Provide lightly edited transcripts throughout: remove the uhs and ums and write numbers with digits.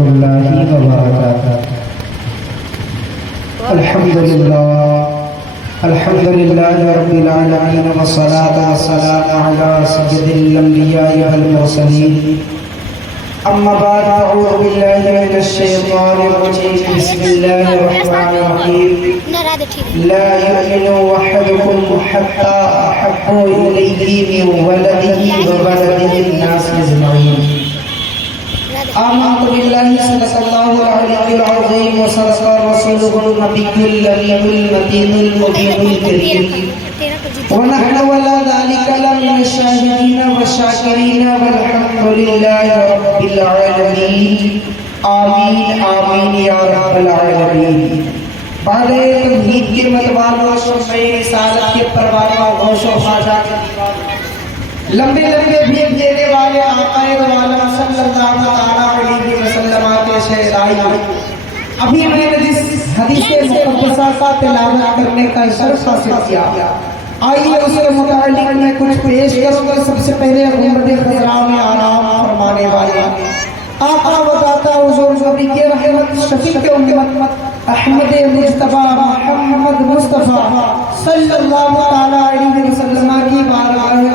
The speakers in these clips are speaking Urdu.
الله وبركاته. الحمد لله رب العالمين والصلاة والسلام على سيد الأنبياء والمرسلين. أما بعد أعوذ بالله من الشيطان الرجيم. بسم الله الرحمن الرحيم. لا يؤمن أحدكم حتى أحب إليه من ولده وولده الناس أجمعين. آمنت بالله صدق الله العلي العظيم وصدق رسوله النبي الأمين المتين المبين الكريم. ونحن على ذلك لمن الشاهدين والشاكرين والحمد لله رب العالمين. آمین آمین یا رب العالمین. بعد توحید کے متوالوں شمع رسالت کے پروانوں غوث و خواجہ کے لمبے لمبے بھیگ دینے والے آقا عالم صلی اللہ علیہ وسلم کے شہدائی. ابھی میں نے جس حدیث مقدسہ کا تلاوت کرنے کا شرف حاصل کیا، آئیے اس کے متعلق میں کچھ پیش کروں گا. سب سے پہلے امت خضراء میں آرام فرمانے والے آقا و داتا حضور نبی کے رحمت شفیع امت احمد مصطفیٰ محمد مصطفیٰ صلی اللہ تعالی علیہ وسلم کی بارگاہ میں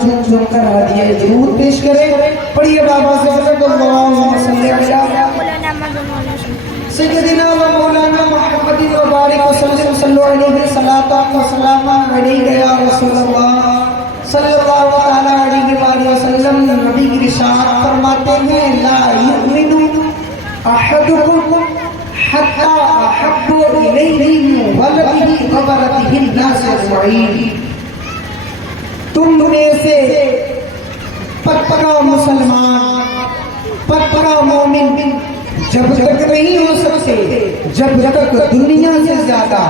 جھوم جھوم کر ہدیہ درود پیش کریں. پڑھیے بابا سے اللہم صلی علی سیدنا و مولانا محمد و بارک وسلم صلی علیہ وسلم علیہ یا رسول اللہ صلی اللہ تعالی علیہ وآلہ وسلم. نبی کی ارشاد فرماتے ہیں لا یؤمن احدکم حتی احب الیہ من ولدہ وولدہ الناس اجمعین. تم میں سے پکا مسلمان، پکا مومن جب تک نہیں ہو سکتے جب تک دنیا سے زیادہ،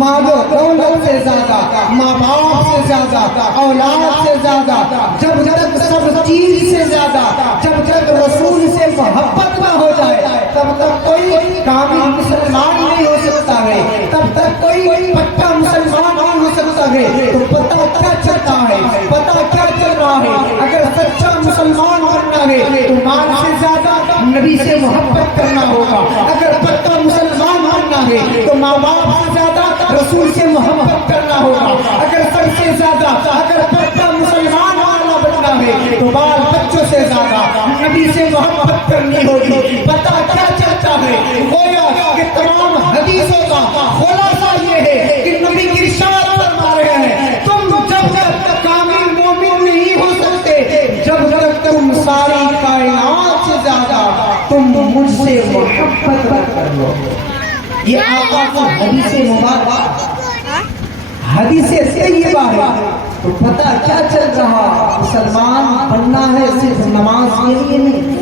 مال و دولت سے زیادہ، ماں باپ سے زیادہ، اولاد سے زیادہ، جب تک سب چیز سے زیادہ، جب تک رسول سے محبت نہ ہو جائے تب تک کوئی کامل مسلمان نہیں ہو سکتا ہے، تب تک کوئی پکا مسلمان نہیں ہو سکتا ہے. تو پتہ کیا چلتا ہے، پتہ کیا چل رہا ہے؟ اگر سچا مسلمان بننا ہے تو مال سے زیادہ نبی سے محبت کرنا ہوگا. اگر پکا مسلمان بننا ہے تو ماں باپ سے زیادہ رسول سے محبت کرنا ہوگا. اگر سب سے زیادہ اگر پکا مسلمان بننا ہے تو بال بچوں سے زیادہ نبی سے محبت کرنی ہوگی. پتہ کیا چلتا ہے؟ گویا کہ تمام حدیثوں کا خلاصہ یہ ہے کہ نبی کی ارشاد فرما رہے ہیں تم جب تک کامل مومن نہیں ہو سکتے جب تک تم ساری کائنات سے زیادہ تم مجھ سے محبت کر لو. یہ آقا کا حدیث مبارک، حدیث طیبہ ہے. تو پتہ کیا چل رہا؟ مسلمان بننا ہے صرف نماز کے لیے نہیں،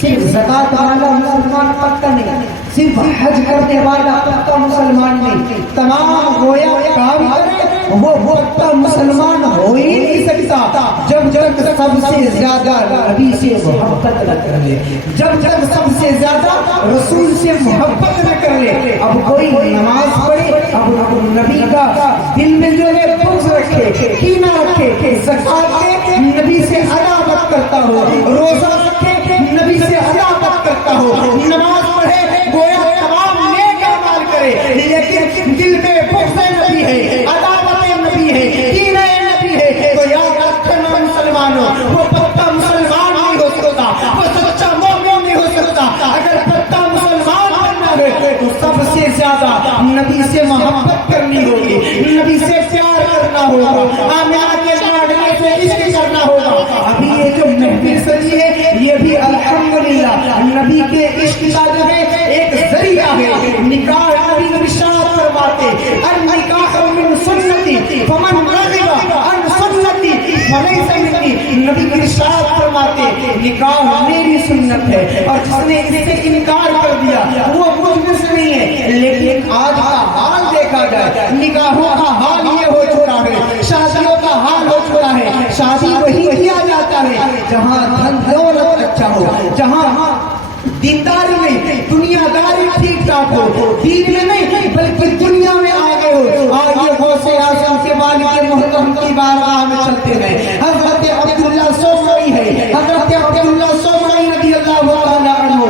صرف زکات والا مسلمان پکا نہیں، صرف حج کرنے والا پکا مسلمان نہیں. تمام گویا کام کرے وہ پکا مسلمان ہو ہی نہیں سکتا جب تک سب سے زیادہ نبی سے محبت نہ کر لے، جب تک سب سے زیادہ رسول سے محبت نہ کر لے. اب کوئی نماز پڑھے، اب نبی کا دل میں جو ہے بغض رکھے، کینہ رکھے، زکات دے نبی سے عداوت کرتا ہو، روزہ رکھے نبی سے عداوت کرتا ہو، نماز پڑھے گویا تمام نیک اعمال کرے لیکن دل میں بغض نبی ہے، عداوت نبی ہے، کینہ نبی ہے، تو یاد رکھنا مسلمانوں وہ پکا مسلمان نہیں ہو سکتا، وہ سچا مومن نہیں ہو سکتا. اگر پکا مسلمان بننا ہے تو سب سے زیادہ نبی سے محبت کرنی ہوگی، نبی سے پیار کرنا ہوگا، آمینہ کے لاڈلے سے عشق کرنا ہوگا. ابھی یہ جو محفل سجی ہے یہ بھی الحمدللہ نبی کے عشق کا جو ہے ایک ذریعہ ہے. نکاح نبی ارشاد فرماتے النکاح من سنتی فمن رغب عن سنتی فلیس منی. نبی ارشاد فرماتے نکاح میری سنت ہے اور جس نے اس سے انکار کر دیا وہ مجھ سے نہیں ہے. لیکن آج کا حال دیکھا جائے نکاحوں کا حال یہ ہو چکا ہے، شادیوں کا حال ہو چکا ہے. شادی وہی کیا جاتا ہے جہاں دھن دولت اچھا ہو، جہاں دینداری میں دنیا داری ٹھیک ٹھاک ہو، دین میں نہیں بلکہ دنیا میں آگے ہو. آگے غوث اعظم کے والد محترم کی بارگاہ میں چلتے رہے. حضرت عبداللہ سومری ہے، حضرت عبداللہ سومری رضی اللہ عنہ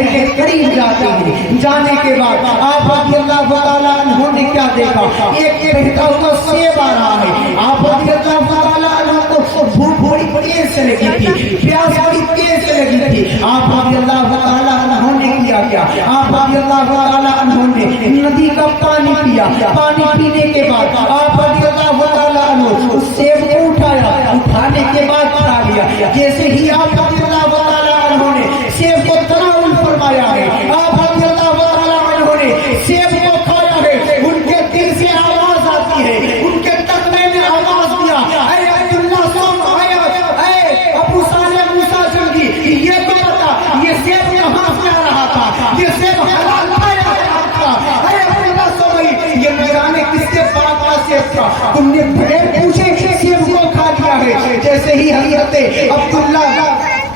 نہر کے قریب جاتے ہیں. جانے کے بعد آپ رضی اللہ تعالیٰ عنہ نے کیا دیکھا؟ ایک بہتا ہوا سیب آ رہا ہے. آپ رضی اللہ تعالیٰ عنہ کو بھوک بڑی تیز سے لگی تھی, پیاس بڑی تیز سے لگی تھی. آپ رضی اللہ تعالیٰ عنہ نے کیا کیا؟ آپ رضی اللہ تعالیٰ عنہ نے ندی کا پانی پیا. پانی پینے کے بعد آپ رضی اللہ تعالیٰ عنہ اس سیب کو اٹھایا. اٹھانے کے بعد کھا لیا. جیسے ہی آپ رضی اللہ تعالیٰ عنہ نے سیب کو تناول فرمایا ہے, آپ رضی اللہ تعالیٰ عنہ نے سیب کو کھایا ہے, ان کے دل سے آواز آتی ہے, ان کے تقوی میں آواز دیا, اے عبداللہ سن, اے ابو صالح موسیٰ جنگی, یہ تو بتا یہ سیب کہاں سے آ رہا تھا؟ یہ سیب حلال تھا یا حرام تھا؟ اے عبداللہ سن, یہ میدان کس کے پاس کا سیب تھا؟ تم نے بغیر پوچھے سیب کو کھا لیا ہے. جیسے ہی حضرت عبداللہ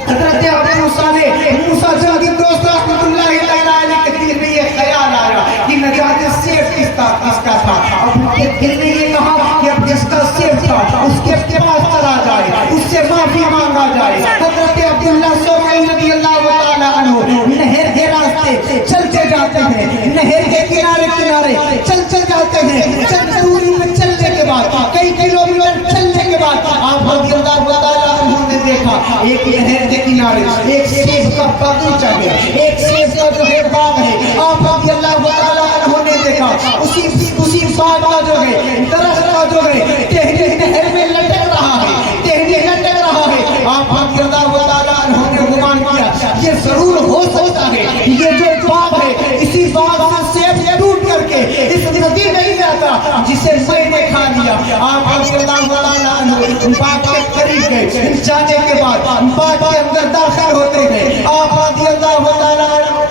حضرت ابو صالح موسیٰ جنگی دوست رحمۃ اللہ علیہ کے دل میں یہ خیال آیا کہ نجات سیب کس کا تھا. اب ان کے دل نے یہ کہا کہ اب جس کا سیب تھا اس کے پاس چلا جائے, اس سے معافی مانگا جائے. حضرت عبداللہ سومئی رضی اللہ تعالیٰ عنہ نہر کے راستے چلتے جاتے ہیں, نہر کے کنارے کنارے چلتے جاتے ہیں. چند دوری میں چلنے کے بعد, کئی کلومیٹر چلنے کے بعد آپ رضی اللہ تعالیٰ عنہ نے دیکھا ایک نہر کے کنارے ایک سیب کا باغیچہ ہے, ایک سیب کا جو ہے باغ ہے. آپ رضی اللہ تعالیٰ عنہ نے دیکھا اسی باغ کا جو ہے درخت کا جو ہے ٹہنی نہر میں لٹک رہا ہے, ٹہنی لٹک رہا ہے. آپ رضی اللہ تعالیٰ عنہ نے گمان کیا یہ ضرور ہو سکتا ہے یہ جو باغ ہے اسی باغ سے سیب ٹوٹ کر کے اس ندی میں ہی جاتا جسے میں نے کھا لیا. آپ رضی اللہ تعالیٰ عنہ باغ کے قریب گئے. جانے کے بعد باغ کے اندر داخل ہوتے ہیں. آپ رضی اللہ تعالیٰ عنہ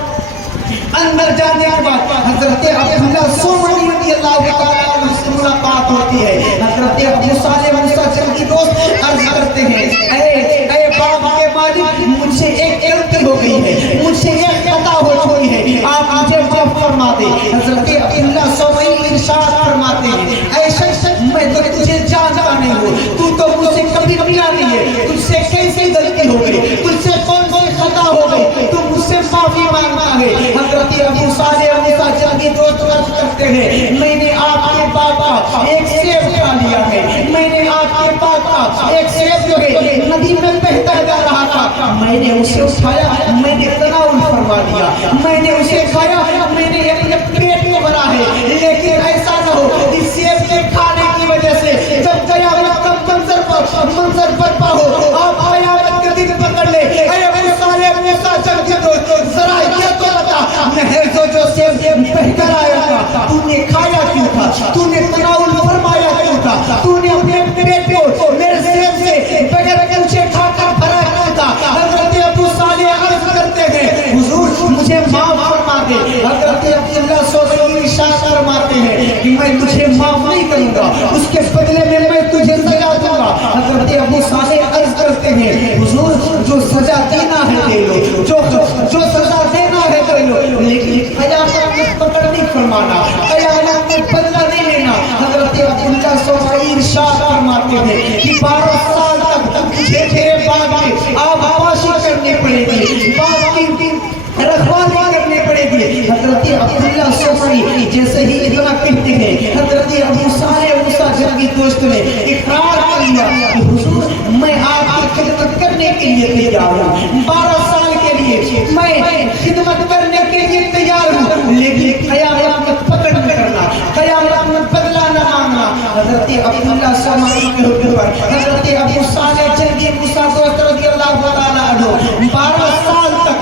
اندر جانے کے بعد حضرت عبداللہ سومئی رضی اللہ تعالیٰ عنہ سے ملاقات ہوتی ہے. حضرت ابو صالح موسیٰ جنگی دوست عرض کرتے ہیں, اے باغ کے مالک, مجھ سے ایک غلطی ہو گئی ہے, مجھ سے ایک خطا ہو چکی ہے, آپ مجھے معاف فرما دیں. حضرت عبداللہ سومئی ارشاد فرماتے ہیں, اے شخص میں تو تجھے جانتا نہیں ہوں, تو تو مجھ سے کبھی ملا نہیں ہے, تجھ سے کیسی غلطی ہو گئی, تجھ سے کون سی خطا ہو گئی, تو مجھ سے معافی مانگنا ہے. حضرت ابو صالح موسیٰ جنگی دوست عرض کرتے ہیں, میں نے آپ کے باغ کا ایک سیب کھا لیا ہے, میں نے آپ کے باغ کا ایک سیب جو ہے ندی میں بہتا جا رہا تھا, میں نے اسے اٹھایا, میں نے تناول فرما لیا, میں نے اسے کھایا, میں نے اپنے پیٹ کو بھرا ہے. لیکن ایسا نہ ہو اس سیب کے کھانے کی وجہ سے جب قیامت کا منظر برپا ہو آپ قیامت کے دن پکڑ لے. اے ابو صالح موسیٰ جنگی دوست ذرا یہ تو بتا نہر جو سیب بہ کر آیا تھا تو نے کھایا کیوں تھا, تو نے تناول فرمایا کیوں تھا, تو نے اپنے پیٹ کو میرے سیب سے بغیر پوچھے کھا کر بھرا کیوں تھا. حضرت ابو صالح عرض کرتے ہیں, حضور مجھے معاف فرما دے. حضرت عبداللہ سومئی ارشاد فرماتے ہیں کہ میں تجھے معاف نہیں کروں گا, اس کے بدلے میں میں تجھے سزا دوں گا. حضرت ابو صالح عرض کرتے ہیں, حضور جو سزا دینا ہے دے لو, جو سزا دینا ہے دے لو, لیکن قیامت میں پکڑ نہیں فرمانا, قیامت میں بدلہ نہیں لینا. حضرت عبداللہ سومئی ارشاد فرماتے ہیں کہ 12 سال تک تجھے تیرے باغ میں آبپاشی کرنی پڑے گی, باغ کی رکھوالی کرنی پڑے گی. حضرت عبداللہ سومئی جیسے ہی اتنا کہتے ہیں, حضرت ابو صالح موسیٰ جنگی دوست نے اقرار کر لیا کہ حضور میں آپ کی خدمت کرنے کے لیے تیار ہوں, 12 سال کے لیے میں خدمت کرنے کے لیے تیار ہوں, لیکن قیامت میں پکڑ نہ کرنا, قیامت میں بدلہ نہ مانگنا. حضرت عبداللہ سومئی کے حکم پر حضرت ابو صالح جنگی موسیٰ دوست رضی اللہ تعالیٰ عنہ 12 سال تک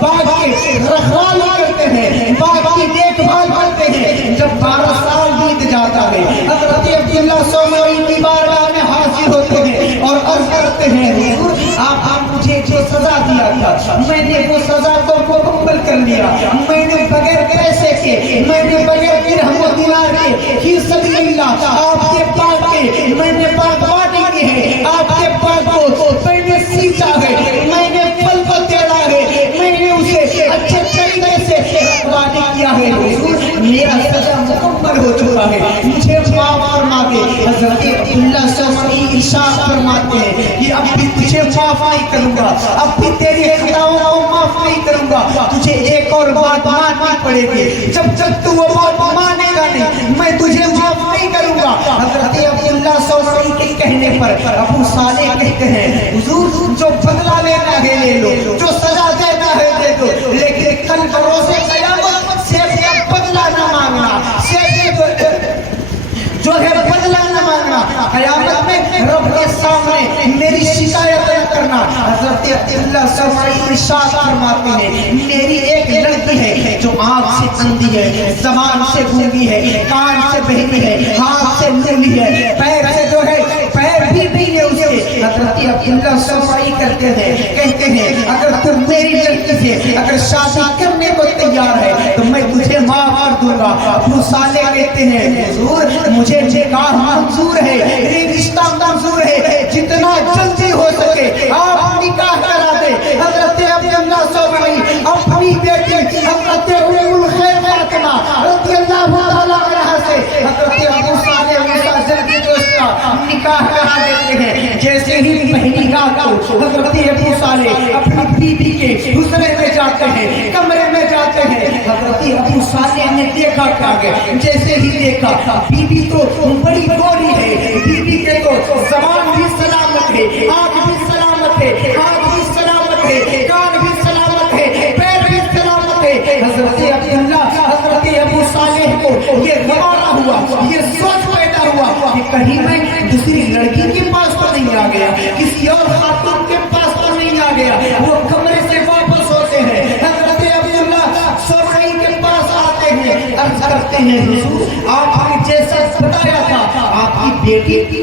باغ کے رکھوالی کرتے ہیں, باغ کی دیکھ بھال کرتے ہیں. جب 12 سال بیت جاتا ہے حضرت عبداللہ سومئی کی بارگاہ میں حاضر ہوتے ہیں اور عرض کرتے ہیں, حضور آپ مجھے جو سزا دیا تھا میں نے وہ سزا کو مکمل کر لیا, میں نے بغیر پیسے کے, میں نے بغیر درہم و دینار کے فی سبیل اللہ آپ کے باغ کے میں نے باغبانی کی ہے, آپ کے باغ کو میں نے سینچا ہے, میں نے پھل کو توڑا ہے, میں نے اسے اچھے طریقے سے رکھوالی کیا ہے. حضور میرا سزا مکمل ہو چکا ہے, مجھے معاف فرما دے. حضرت عبداللہ سومئی ارشاد فرماتے ہیں کہ اب بھی تجھے معاف نہیں کروں گا، اب بھی تیری خطاؤں کو معاف نہیں کروں گا، تجھے ایک اور بات ماننی پڑے گی، جب تک تو وہ بات مانے گا نہیں میں تجھے معاف نہیں کروں گا۔ حضرت عبداللہ سوری کے کہنے پر ابو صالح کہتے ہیں حضور جو بدلہ لینا ہے لے لو، جو سزا دینا ہے دے دو، لیکن کل بروز قیامت سے بدلہ نہ مانگنا، جو ہے بدلہ نہ مانگنا، قیامت میں رب کے سامنے میری شکایت نہ کرنا۔ حضرت عبداللہ سوری ارشاد فرماتے ہیں میری ایک لڑکی ہے جو آنکھ سے اندھی ہے، زبان سے گونگی ہے، کان سے بہری ہے، ہاتھ سے لولی ہے، پیر سے جو ہے پیر بھی نہیں ہے اس کے۔ حضرت عبداللہ سوری کرتے ہیں کہتے ہیں اگر تم میری لڑکی سے اگر شادی کرنے کو تیار ہے تو میں تجھے معاف کر دوں گا۔ ابو صالح کہتے ہیں حضور مجھے نکاح منظور ہے، یہ رشتہ منظور ہے، جتنا جلدی ہو سکے آپ نکاح کرا دیں۔ حضرت عبداللہ سوری اپنی بیٹی حضرت ام الخیر فاطمہ رضی اللہ تعالیٰ عنہا سے حضرت ابو صالح جلدی دوست کا نکاح کرا دیتے ہیں۔ جیسے ہی پہلی رات کو حضرت ابو صالح اپنی بیوی کے حجرے میں جاتے ہیں، کمرے میں جاتے ہیں، حضرت ابو صالح نے دیکھا کہ جیسے ہی دیکھا بیوی تو بڑی گوری ہے، بیوی کے تو زبان بھی سلامت ہے، آنکھ بھی سلامت ہے، ہاتھ بھی سلامت ہے، کان بھی سلامت ہے، پیر بھی سلامت ہے۔ حضرت عبداللہ حضرت ابو صالح کو یہ گوارا ہوا، یہ سوچ پیدا ہوا کہ کہیں میں دوسری لڑکی کے پاس تو نہیں آ گیا، کسی اور خاتون کے پاس تو نہیں آ گیا۔ وہ کمرے سے واپس ہوتے ہیں، حضرت عبداللہ سوری کے پاس آتے ہیں، عرض کرتے ہیں حضور آپ نے جیسا بتایا تھا آپ کی بیٹی کے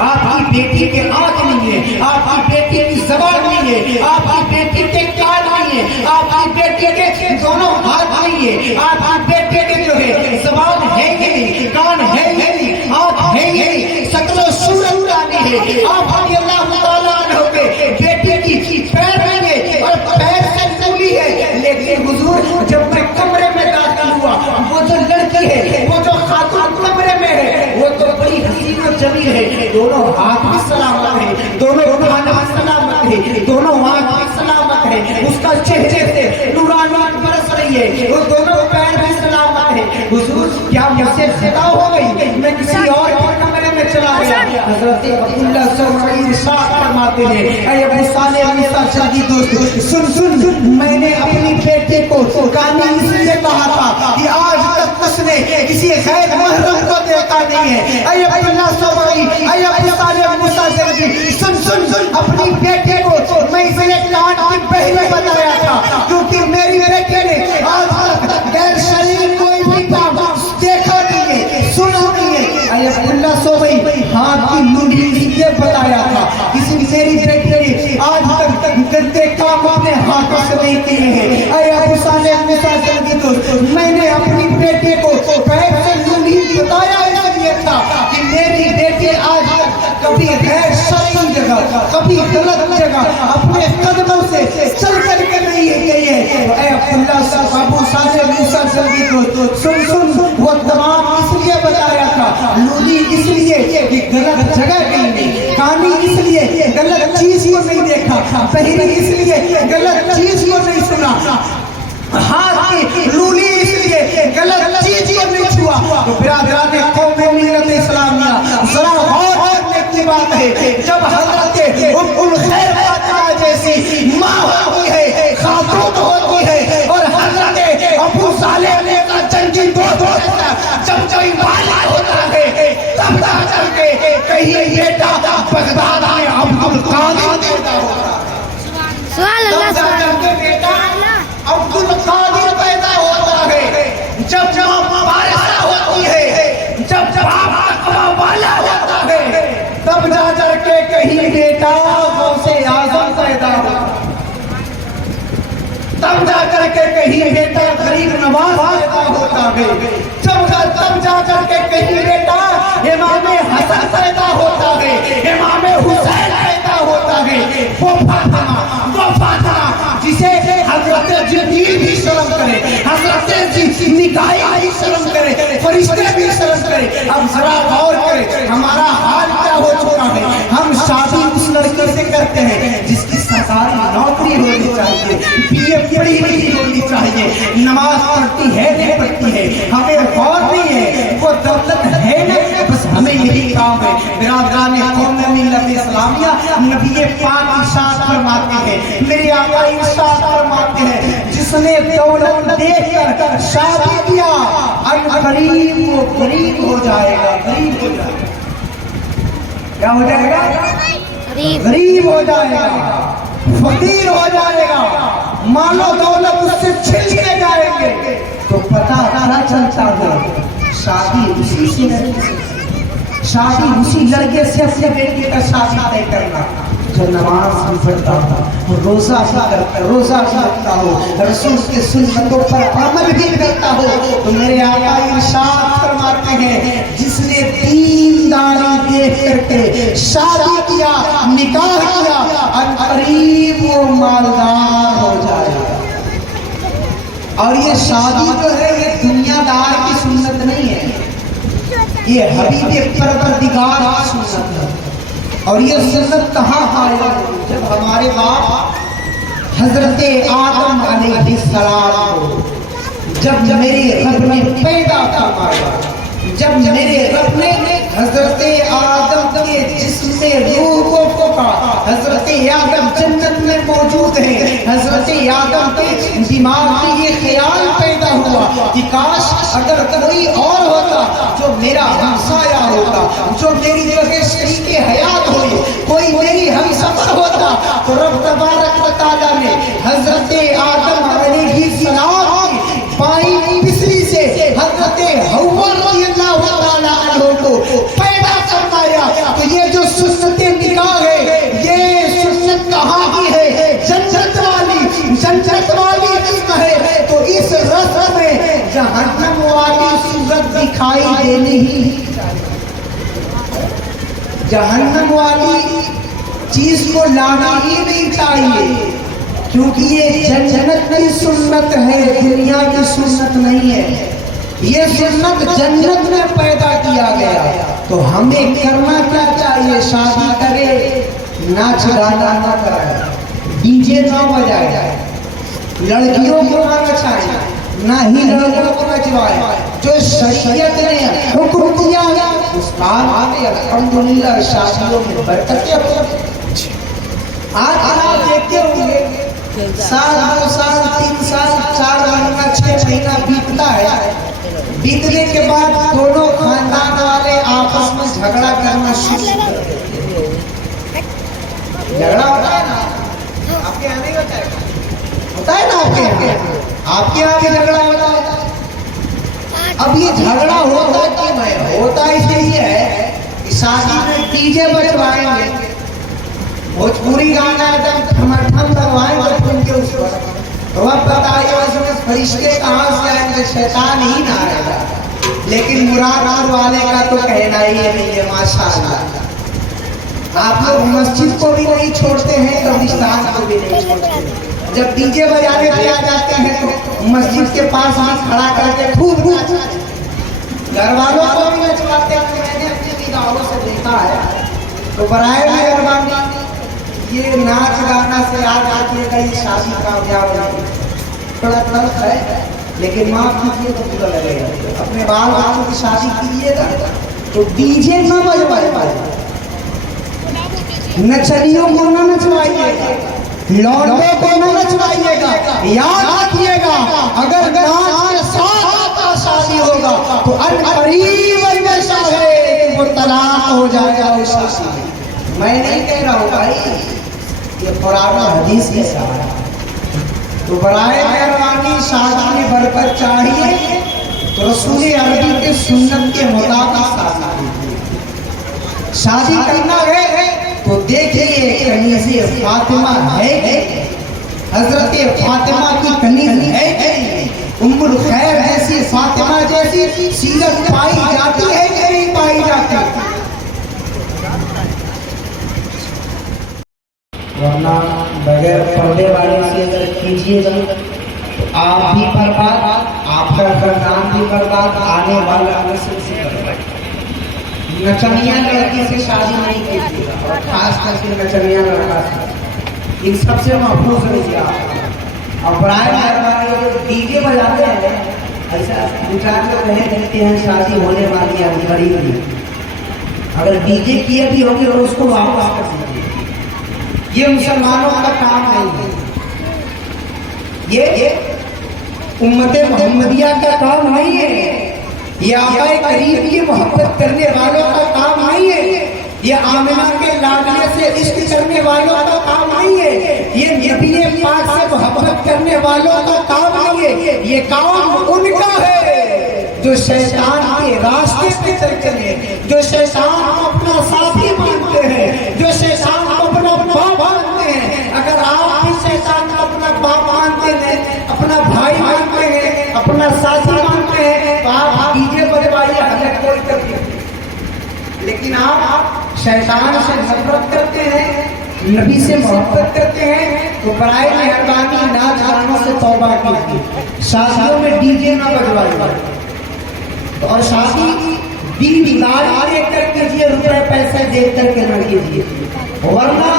آنکھ نہیں ہے، آپ کی بیٹی کی زبان نہیں ہے، آپ کی بیٹی کے کان نہیں ہے، آپ کی بیٹی کے دونوں ہاتھ نہیں ہے، آپ کی بیٹی کے جو ہے زبان ہے ہی نہیں، کان ہے ہی نہیں، آنکھ ہے ہی نہیں، شکل و صورت نہیں ہے۔ آپ رضی اللہ تعالیٰ عنہ کے بیٹی کی پیر نہیں ہے اور پیر سے لولی ہے، لیکن حضور جب میں کمرے میں داخل ہوا وہ جو لڑکی ہے، وہ جو خاتون کمرے میں ہے، وہ تو بڑی حسین و جمیل ہے، دونوں ہاتھ بھی سلامت ہے، دونوں کان بھی سلامت ہے، دونوں آنکھ بھی سلامت ہے، اس کا چہرے سے نورانیت برس رہی ہے، وہ دونوں پیر بھی سلامت ہے۔ حضور کیا مجھ سے خطا ہو گئی، میں کسی اور کے کمرے میں چلا گیا؟ حضرت عبداللہ سوری ارشاد فرماتے ہیں اے ابو صالح میرا شادی دوست سن میں نے اپنی بیٹے کو کانی اس لیے کہا تھا کہ آج تک اس نے کسی غیر محرم کو دیکھا نہیں ہے۔ اے عبداللہ سوری اے ابو صالح موسیٰ جلدی سن اپنی بیٹے کو میں اسے کان کی بہری بتایا تھا کیونکہ میری بیٹے نے آج تک غیر شرعی کوئی بھی کام دیکھا نہیں ہے، سنا نہیں ہے۔ اے عبداللہ سوری ہاتھ کی لولی یہ بتایا تھا کسی میری بیٹی نے آج تک گندے کام اپنے ہاتھوں سے نہیں کیے ہیں۔ اے ابو صالح موسیٰ جلدی دوست میں نے اپنی بیٹے کو پیر سے لولی بتایا اس لیے تھا کہ میری بیٹی آج تک کبھی غیر شرعی جگہ کبھی غلط جگہ اپنے قدموں سے چل کر کے نہیں گئی ہے۔ اے عبداللہ ابو صالح موسیٰ جلدی دوست سن وہ تمام اس لیے بتایا تھا، لولی اس لیے کہ غلط جگہ گئی نہیں، کانی اس لیے غلط چیز کو نہیں دیکھا، بہری اس لیے غلط چیز کو نہیں سنا، ہاتھ کی لولی اس لیے غلط چیز کو نہیں چھوا۔ تو برادران قوم ملت اسلامیہ ذرا غور کرنے کی بات ہے، جب حضرت ام الخیر فاطمہ جیسی ماں ہوتی ہے، خاتون ہوتی ہے، اور حضرت ابو صالح نے کا جنگی دوست ہوتا ہے، جب کوئی والا ہوتا ہے تب جا کر کے کہیں بیٹا بغداد میں عبد القادر پیدا ہوتا ہے، تب جا کر کے بیٹا عبد القادر پیدا ہوتا ہے، جب ماں وارثہ ہوتی ہے، جب باپ تقویٰ والا ہوتا ہے، تب جا کر کے کہیں بیٹا غوث اعظم پیدا ہوتا ہے، تب جا کر کے کہیں بیٹا غریب نواز پیدا ہوتا ہے، تب جا کر کے کہیں بیٹا امام حسن پیدا ہوتا ہے، امام حسین پیدا ہوتا ہے۔ وہ فاطمہ جسے حضرت جبریل بھی شرم کرے، حضرت میکائیل بھی شرم کرے، فرشتے بھی شرم کرے۔ اب ذرا غور کرے ہمارا حال کیا ہو چکا ہے، ہم قوم میں ملت اسلامیہ نبی پاک ارشاد فرماتے ہیں، میرے آقا ارشاد فرماتے ہیں جس نے دولت دیکھ کر شادی کیا ان قریب وہ غریب ہو جائے گا، غریب ہو جائے گا، کیا ہو جائے گا؟ غریب ہو جائے گا، فقیر ہو جائے گا، مال و دولت اس سے چھلکے جائیں گے۔ تو پتہ کیا چلتا ہے؟ شادی اسی سے نہیں، شادی اسی لڑکے سے اپنے بیٹے کا شادی طے کرنا جو نماز بھی پڑھتا ہو، روزہ بھی کرتا، روزہ بھی رکھتا ہو، رسول کے سنتوں پر عمل بھی کرتا ہو۔ تو میرے آقا ارشاد فرماتے ہیں جس نے دینداری دیکھ کر کے شادی کیا، نکاح کیا، ان قریب وہ مالدار ہو جائے گا۔ اور یہ شادی جو ہے یہ دنیا دار کی سنت نہیں ہے، یہ حبیب پروردگار کی سنت ہے۔ اور یہ سنت کہاں آیا؟ جب ہمارے باپ حضرت آدم علیہ السلام کو جب میرے رب نے پیدا فرمایا، جب میرے رب نے حضرت آدم کے جسم میں روح کو پھونکا، حضرت آدم جنت میں موجود ہیں، حضرت آدم کے دماغ میں یہ خیال پیدا ہوا کہ کاش اگر کوئی اور ہوتا جو میرا ہمسایہ ہوتا، جو میری جگہ شریک حیات ہوئی، کوئی میری ہمسفر ہوتا، تو رب تبارک و تعالیٰ نے حضرت آدم علیہ السلام کی بائیں پسلی سے حضرت حوا رضی اللہ تعالیٰ عنہ کو پیدا فرمایا۔ تو یہ جو سنت نکاح ہے یہ سنت کہاں کی ہے؟ جنت والی، جنت والی رسم ہے۔ تو اس رسم میں جہنم والی صورت دکھائی دینی ہی چاہیے، جہنم والی چیز کو لانا ہی نہیں چاہیے، کیونکہ یہ جنت کی سنت ہے، دنیا کی سنت نہیں ہے۔ یہ سنت جنت میں پیدا کیا گیا۔ تو ہمیں کرنا کیا چاہیے؟ شادی کرے، ناچ گانا نہ کرائے، ڈی جے نہ بجائے، لڑکیوں کو نہ نچائے، نہ ہی لڑکوں کو نچوائے۔ جو شریعت نے حکم دیا اس کام میں الحمدللہ شادیوں میں برکتیں ہوتی۔ آج آپ دیکھتے ہوں گے سال، 2 سال، 3 سال، 4 مہینہ، 6 مہینہ بیتتا ہے، بیتنے کے بعد دونوں خاندان والے آپس میں جھگڑا کرنا شروع کر دیتے ہیں۔ جھگڑا ہوتا ہے نا آپ کے یہاں نہیں ہوتا ہے؟ ہوتا ہے نا آپ کے یہاں؟ آپ کے یہاں بھی جھگڑا ہوتا ہے؟ اب یہ جھگڑا ہوتا کیوں ہے؟ ہوتا اس لیے ہے کہ شادی میں ڈی جے بجوائیں گے، بھوجپوری گانا ایک دم ٹھم لگوائیں گے تم کے اس پر، تو اب بتائیے اس میں فرشتے کہاں سے آئیں گے؟ شیطان ہی نہ آئے گا۔ لیکن مراد والے کا تو کہنا ہی نہیں ہے، ماشاءاللہ۔ آپ لوگ مسجد کو بھی نہیں چھوڑتے ہیں، قبرستان کو بھی نہیں چھوڑتے۔ جب ڈی جے بجانے پہ آ جاتے ہیں تو مسجد کے پاس ہاتھ کھڑا کر کے خوب نچاتے، گھر والوں کو بھی نچواتے ہیں۔ میں نے اپنی نگاہوں سے دیکھا ہے۔ تو برائے مہربانی یہ ناچ گانا سے آ جاتی ہے کہیں شادی کامیاب نہیں، تھوڑا تلخ ہے لیکن معاف کیجیے تو برا لگے گا۔ اپنے بال بچوں کی شادی کیجیے گا تو ڈی جے نہ بجوائے، نچنیوں کو نہ نچوائیے گا، لونڈے کو نہ نچوائیے گا۔ یاد رکھیے گا اگر ناچ کے ساتھ شادی ہوگا تو قریب ایسا ہے وہ طلاق ہو جائے گا اس شادی میں۔ میں نہیں کہہ رہا ہوں بھائی، یہ قرآن و حدیث کے ساتھ۔ تو برائے مہربانی شادی میں برکت چاہیے تو رسول عربی کے سنت کے مطابق شادی کرنا ہے تو دیکھیے کنیزِ فاطمہ ہے کہ حضرت فاطمہ کی کنیز ہے کہ ام الخیر جیسی، فاطمہ جیسی سیرت پائی جاتی ہے کہ نہیں پائی جاتی؟ ورنہ بغیر پردے والے سے اگر کیجیے گا تو آپ بھی برباد، آپ کا خاندان بھی برباد، آنے والا نسل سے برباد۔ نچنیاں لڑکی سے شادی نہیں کیجیے گا، اور خاص کر کے نچنیاں لڑکا سے، ان سب سے محفوظ رہیے آپ۔ اور برائے مہربانی ڈی جے بجاتے ہیں ایسا گجرات میں کہنے دیتے ہیں شادی ہونے والی ہے غریب میں، اگر ڈی جے کیے بھی ہوگی اور اس کو واپس کر دیجیے. یہ مسلمانوں کا کام نہیں ہے. یہ امت محمدیہ کا کام نہیں ہے. یہ آقا کریم کی محبت کرنے والوں کا کام نہیں ہے. یہ آمنہ کے لاڈلے سے عشق کرنے والوں کا کام نہیں ہے. یہ نبی پاک سے محبت کرنے والوں کا کام نہیں ہے. یہ کام ان کا ہے جو شیطان کے راستے پہ چل چلے, جو شیطان کو اپنا ساتھی مانتے ہیں, جو شیطان کو اپنا باپ مانتے ہیں. اگر آپ بھی شیطان کو اپنا باپ مانتے ہیں, اپنا بھائی مانتے ہیں, اپنا ساتھی مانتے ہیں, تو آپ ڈی جے بجوائیے, ہمیں کوئی تکلیف نہیں. لیکن آپ شیطان سے نفرت کرتے ہیں, نبی سے محبت کرتے ہیں, تو برائے مہربانی ناچ گانوں سے توبہ کیجیے. شادیوں میں ڈی جے نہ بجوائیے, اور شادی دیندار دے کر کیجیے, روپے پیسے دے کر کے نہ کیجیے, ورنہ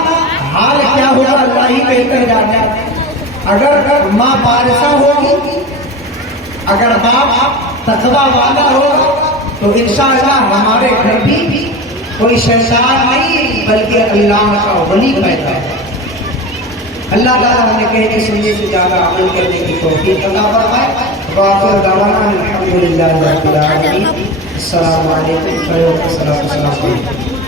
حال کیا ہوگا اللہ ہی بہتر جانے. اگر ماں بارشہ ہوگی, اگر باپ تقویٰ والا ہوگا, تو انشاءاللہ ہمارے گھر بھی کوئی شیطان نہیں بلکہ اللہ کا ولی پیدا ہے. اللہ تعالیٰ ہمیں کہنے سننے سے زیادہ عمل کرنے کی توفیق عطا فرمائے. وآخر دعوانا الحمدللہ رب العالمین. السلام علیکم و رحمۃ اللہ وبرکاتہ.